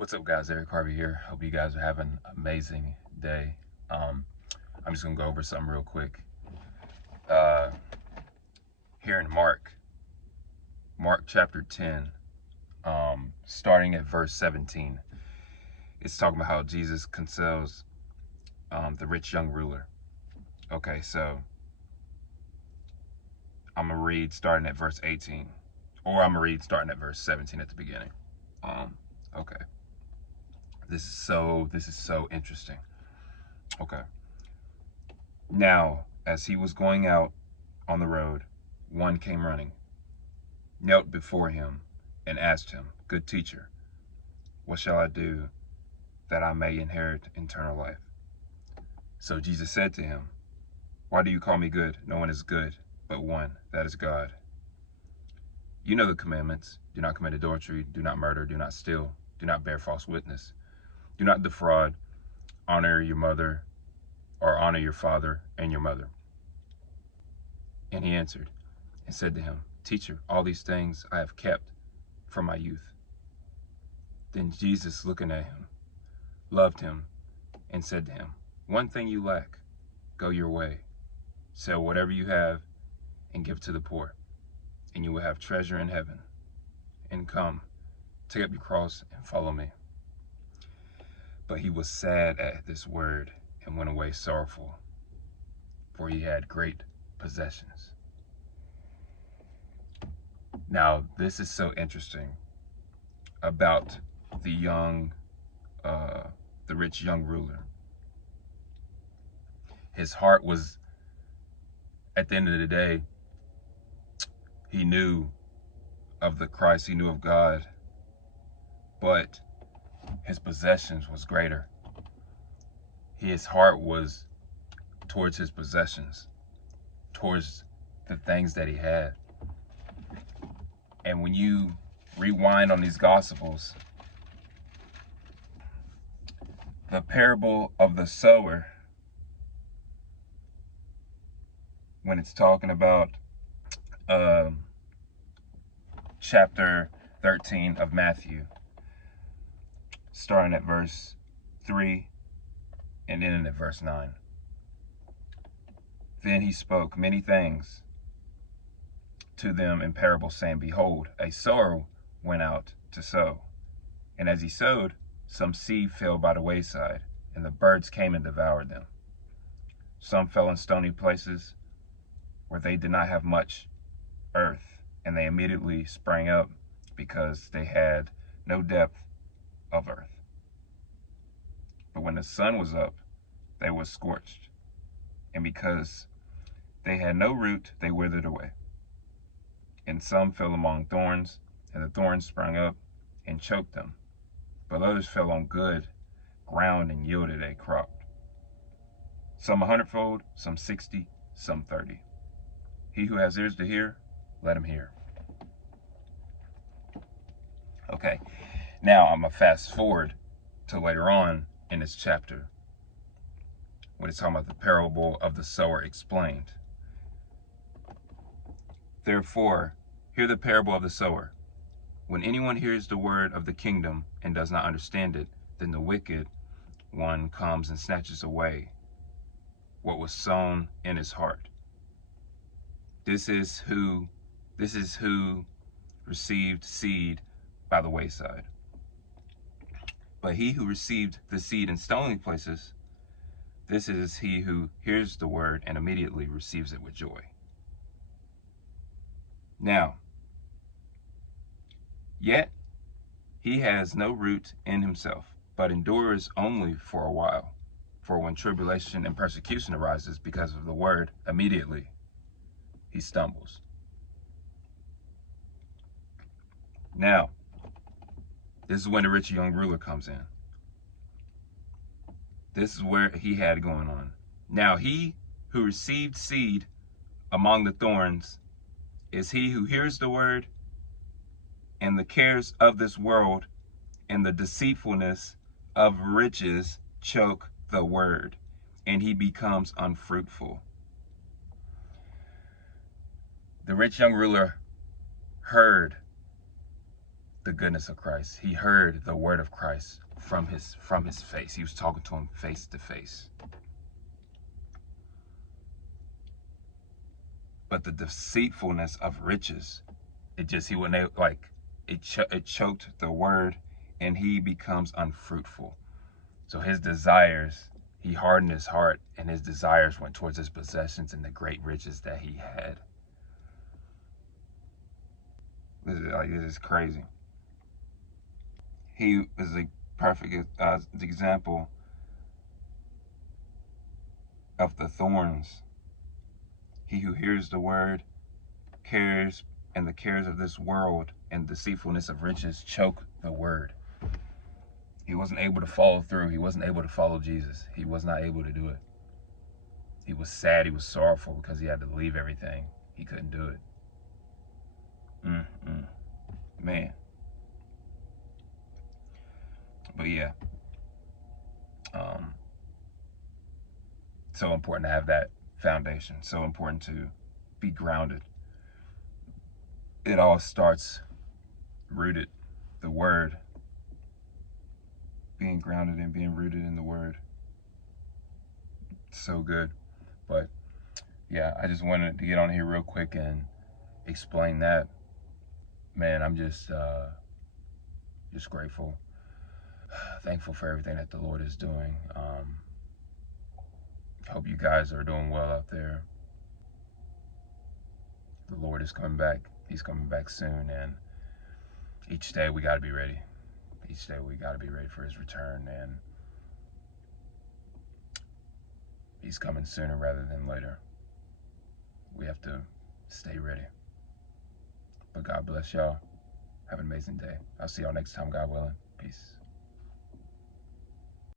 What's up, guys? Eric Harvey here. Hope you guys are having an amazing day. I'm just gonna go over something real quick. Here in Mark chapter 10, starting at verse 17, it's talking about how Jesus counsels the rich young ruler. Okay, so I'm gonna read starting at verse 18, or I'm gonna read starting at verse 17 at the beginning. Okay. This is so interesting. Okay. Now, as he was going out on the road, one came running, knelt before him, and asked him, "Good teacher, what shall I do that I may inherit eternal life?" So Jesus said to him, "Why do you call me good? No one is good but one, that is God. You know the commandments: do not commit adultery, do not murder, do not steal, do not bear false witness, do not defraud, honor your mother, or honor your father and your mother." And he answered and said to him, "Teacher, all these things I have kept from my youth." Then Jesus, looking at him, loved him and said to him, "One thing you lack. Go your way, sell whatever you have and give to the poor, and you will have treasure in heaven. And come, take up your cross and follow me." But he was sad at this word and went away sorrowful, for he had great possessions. Now, this is so interesting about the rich young ruler. His heart was, at the end of the day, he knew of the Christ, he knew of God, but his possessions was greater. His heart was towards his possessions, towards the things that he had. And when you rewind on these Gospels, the parable of the sower, when it's talking about chapter 13 of Matthew, starting at verse 3 and ending at verse 9. Then he spoke many things to them in parables, saying, "Behold, a sower went out to sow. And as he sowed, some seed fell by the wayside, and the birds came and devoured them. Some fell in stony places where they did not have much earth, and they immediately sprang up because they had no depth of earth. But when the sun was up, they were scorched, and because they had no root, they withered away. And some fell among thorns, and the thorns sprang up and choked them. But others fell on good ground and yielded a crop, some 100-fold, some 60, some 30. He who has ears to hear, let him hear." Okay, now I'm going to fast forward to later on in this chapter, when it's talking about the parable of the sower explained. "Therefore, hear the parable of the sower. When anyone hears the word of the kingdom and does not understand it, then the wicked one comes and snatches away what was sown in his heart. This is who received seed by the wayside. But he who received the seed in stony places, this is he who hears the word and immediately receives it with joy. Now, yet he has no root in himself, but endures only for a while. For when tribulation and persecution arises because of the word, immediately he stumbles." Now, this is when the rich young ruler comes in. This is where he had going on. "Now he who received seed among the thorns is he who hears the word, and the cares of this world and the deceitfulness of riches choke the word, and he becomes unfruitful." The rich young ruler heard the goodness of Christ. He heard the word of Christ from his face. He was talking to him face to face. But the deceitfulness of riches, he wouldn't, like, it choked the word, and he becomes unfruitful. So his desires, he hardened his heart, and his desires went towards his possessions and the great riches that he had. This is crazy. He is a perfect example of the thorns. He who hears the word, cares, and the cares of this world and deceitfulness of riches choke the word. He wasn't able to follow through. He wasn't able to follow Jesus. He was not able to do it. He was sad. He was sorrowful because he had to leave everything. He couldn't do it. Man. But yeah. So important to have that foundation. So important to be grounded. It all starts rooted. The word. Being grounded and being rooted in the word. So good. But yeah, I just wanted to get on here real quick and explain that. Man, I'm just grateful, thankful for everything that the Lord is doing. Hope you guys are doing well out there. The Lord is coming back. He's coming back soon, and each day we got to be ready. Each day we got to be ready for his return, and he's coming sooner rather than later. We have to stay ready. But God bless y'all. Have an amazing day. I'll see y'all next time, God willing. Peace.